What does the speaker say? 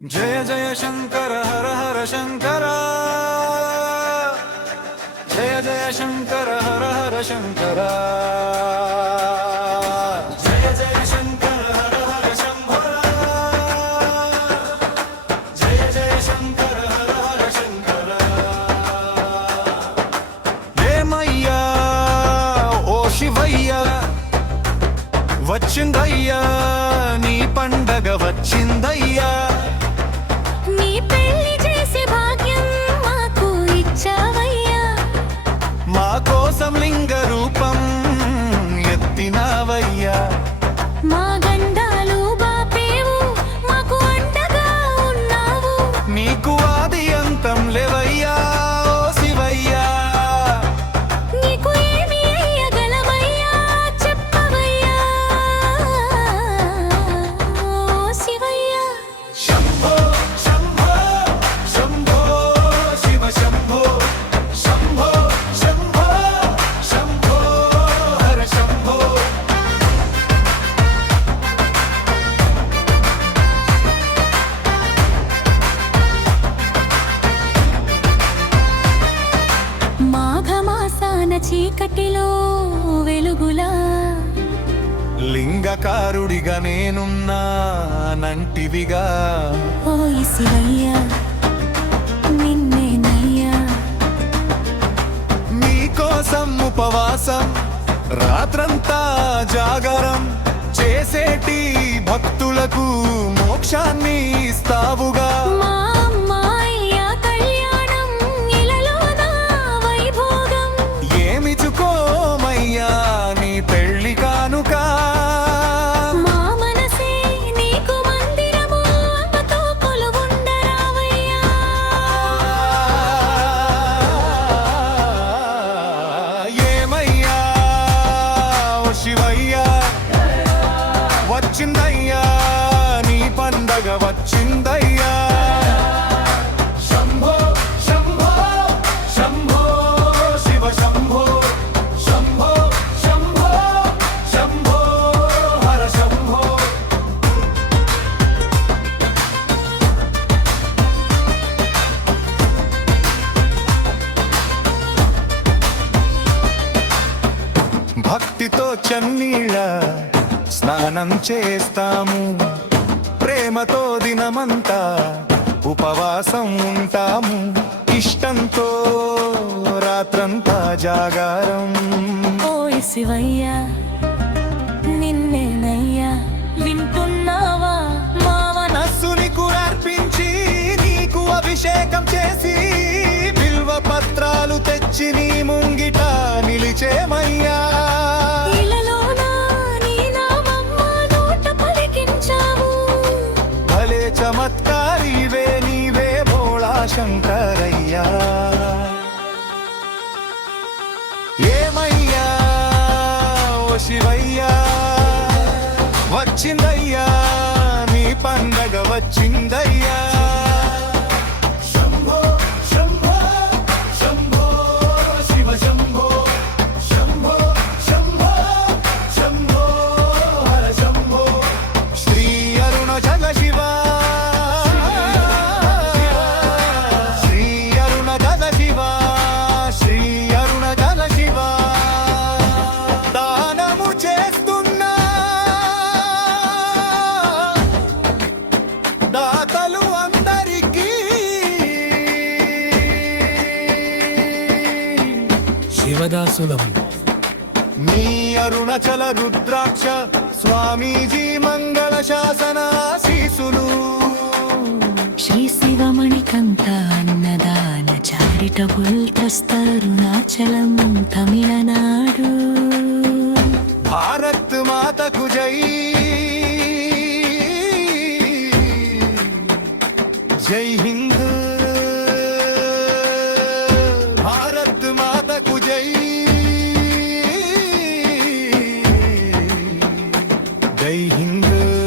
జయ జయ శంకర హర హర శంకర. జయ జయ శంకర హర హర శంకర. జయ జయ శంకర హర హర శంకర. జయ జయ శంకర హర హర శంకర. ఏమయ్యా ఓ వచ్చిందయ్యా నీ పండగ వచ్చిందయ్యా. చీకటిలో వెలుగులా. లింగకారుడిగా నేనున్నానంటివిగా ఓయ్ శివయ్యా నిన్నేనయ్యా నీకోసం ఉపవాసం రాత్రంతా జాగరం. చేసేటి భక్తులకు మోక్షాన్ని ఇస్తావుగా. వచ్చిందయ్యా నీ పండగ వచ్చిందయ్యా. శంభో శంభో శంభో శివ శంభో శంభో శంభో శంభో హర శంభో. భక్తితో చన్నీళ్ళ స్నానం చేస్తాము. ప్రేమతో దినమంతా ఉపవాసం ఉంటాము. ఇష్టంతో రాత్రంతా జాగారం. ఓయ్ శివయ్యా నిన్నేనయ్యా వింటున్నావా? మావన నస్సుని కురార్పించి నీకు అభిషేకం చేసి శంకరయ్యా. ఏమయ్యా ఓ శివయ్యా వచ్చిందయ్యా నీ పండగ వచ్చిందయ్యా. శివదాసులం మీ అరుణచల రుద్రాక్ష స్వామీజీ మంగళ శాసన శీసులు. శ్రీ శివమణికంఠ అన్నదాన charitable trust Arunachalam Tamil Nadu. hindu